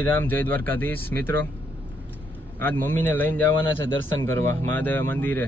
શ્રી રામ, જય દ્વારકાધીશ મિત્રો. આજ મમ્મીને લઈને જવાના છે દર્શન કરવા મહાદેવ મંદિરે.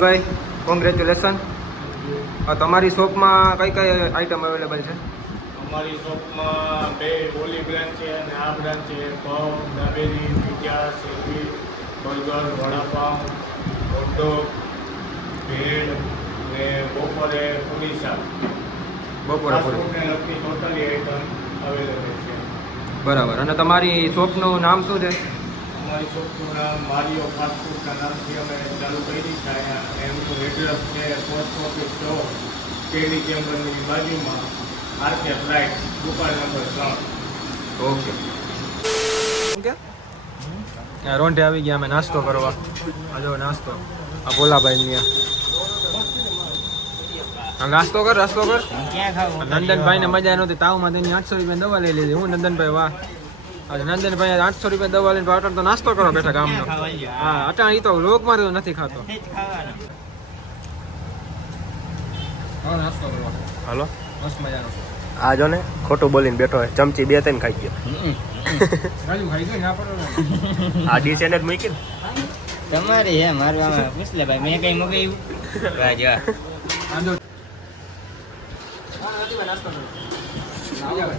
ભાઈ કોંગ્રેચ્યુલેશન. તમારી શોપમાં કઈ કઈ આઈટમ અવેલેબલ છે? અમારી શોપમાં બે ઓલી બ્રાન્ચ છે અને આ બ્રાન્ચ છે. પાઉં, dabeli, pizza, sandwich, burger, vada pav, hot dog, bhel ને બપોરે પૂરી શાક. બપોરે પૂરી લગતી ટોટલી આઈટમ અવેલેબલ છે. બરાબર. અને તમારી શોપનું નામ શું છે? અમારી શોપનું નામ મારીઓ ફાસ્ટફૂડના નામથી અમે ચાલુ કરી છે. એમનું એડ્રેસ છે પોસ્ટ ઓફિસ ચોક, કેડી ચેમ્બરની બાજુમાં, આરકે ફ્લાઇટ, દુકાન નંબર 3. ઓકે. રોંઢે આવી ગયા અમે નાસ્તો કરવા. આ જો નાસ્તો, આ ભોલાભાઈ નાસ્તો કર. નંદનભાઈ ને મજા નહોતી, તાવમાં તેની 800 રૂપિયા દવા લઈ લીધી. હું નંદનભાઈ વાહ, આજે નંદનભાઈ 800 રૂપિયા દવા લઈને અટણ તો નાસ્તો કરો બેઠા ગામનો. હા, અટણ ઈ તો લોકમાં તો નથી ખાતો. નાસ્તો કરવા હાલો, મસ્ત મજાનો. આ જો ને ખોટું બોલીને બેઠો હોય, ચમચી 2-3 ખાઈ ગયો. રાજુ ખાઈ ગયો ના પડો. આ ડીશ એને જ મૂકી તમારી હે મારવામાં પૂછ લે ભાઈ, મેં કઈ મગાવ્યું? રાજા આજો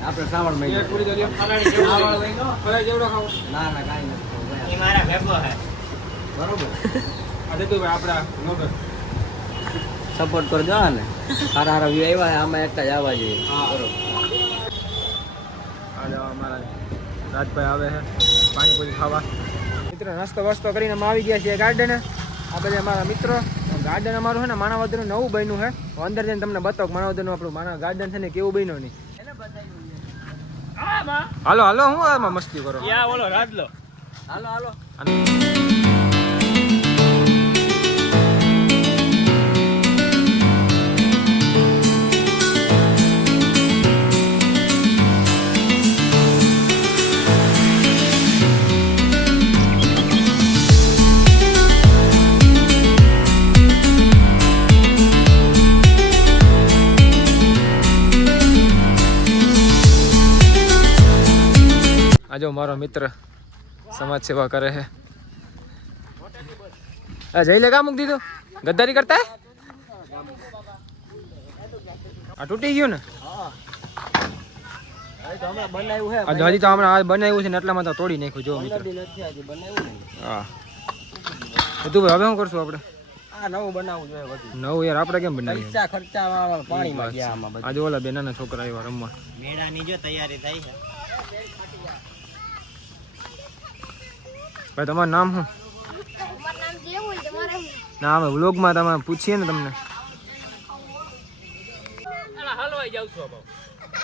આપણે શ્રાવણ મહિનો પૂરી કરી જેવડો ખાવ. ના કાંઈ નથી, એ મારા ભેગો હે. બરોબર. આ દેતું ભાઈ આપણા નોકર સપોર્ટ કરજો ને. સારા વ્યૂ આવ્યા આમાં એક જ આવવા જોઈએ. બરોબર. આ જવા અમારા રાજભાઈ આવે છે પાણીપુરી ખાવા. મિત્રો નાસ્તો વાસ્તો કરીને અમે આવી ગયા છીએ ગાર્ડને. આ બધા અમારા મિત્રો. ગાર્ડન અમારું છે ને માણાવદરનું નવું બન્યું છે. અંદર જઈને તમને બતાવો માણાવદરનું આપણું ગાર્ડન છે ને કેવું બન્યું નહીં. હાલો હાલો, હું આમાં મસ્તી કરો? ઓલો રાજલો. હાલો આજો મારો મિત્ર સમાજ સેવા કરે છે. જઈ લે કા મૂકી દીધું, ગદ્દારી કરતા. આ તૂટી ગયું ને? હજી તો હમણાં બનાવ્યું છે ને એટલામાં તો તોડી નાખ્યું. જો મિત્ર, હા તું હવે શું કરશું આપણે? આ નવું બનાવવું જોઈએ બધું. નવું યાર આપણે કેમ બનાવીએ? પૈસા ખર્ચામાં પાણીમાં ગયા આમાં બધું. આજે ઓલા બે નાના છોકરા આવ્યા રમવા. મેળાની જો તૈયારી થઈ છે. ભાઈ તમારું નામ શું? ના અમે વ્લોગમાં તમે પૂછીએ ને તમને.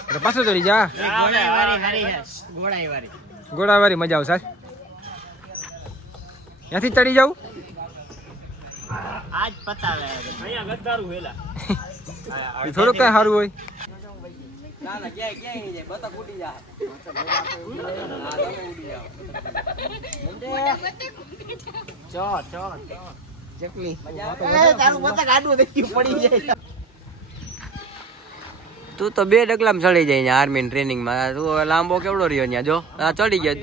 એટલે પાછો ચડી જા. ઘોડાવાળી હારી છે, ઘોડાવાળી. ઘોડાવાળી મજા આવશે. ત્યાંથી ચડી જાવ. આજ પતાવે અહીંયા ગદ્દારું હેલા. થોડુંક કઈ સારું હોય. ના ના ક્યાંય ક્યાંય નહીં જાય, બતક ઉડી જાય. હા, તમે ઉડી જાઓ. ચકલી મજા આવે? તારું બતક આડું દેખ્યું પડી જાય. તું તો 2 ડગલામાં ચડી જાય આર્મી ટ્રેનિંગમાં. તું હવે લાંબો કેવડો રહ્યો ત્યાં જો. આ ચડી ગયો.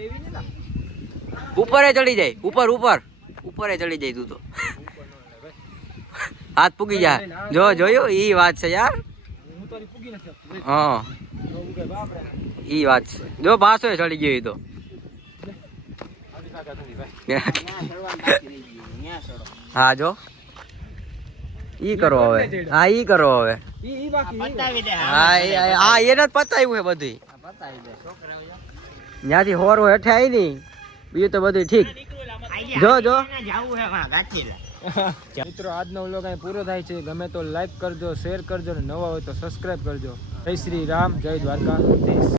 ઉપરે ચડી જાય. ઉપરે ચડી જાય તું તો. હાથ પૂગી જાય. જો જોયું ઈ વાત છે યાર. હા ઈ વાત છે. જો પાછો ચડી ગયો ઈ તો. હા જો ઈ કરો હવે. હા ઈ કરો હવે. પતાવી દે. હા એને જ પતાવ્યું છે બધું. પતાવી દે. છોકરાઓ ત્યાંથી હોરો હેઠે આવી નહીં બીજું તો બધું ઠીક. જો જો જાવું હે વાં ગાંઠી દે. મિત્રો આજનો વ્લોગ અહીં પૂરો થાય છે. ગમે તો લાઈક કરજો, શેર કરજો, ને નવા હોય તો સબસ્ક્રાઇબ કરજો. જય શ્રી રામ, જય દ્વારકાધીશ.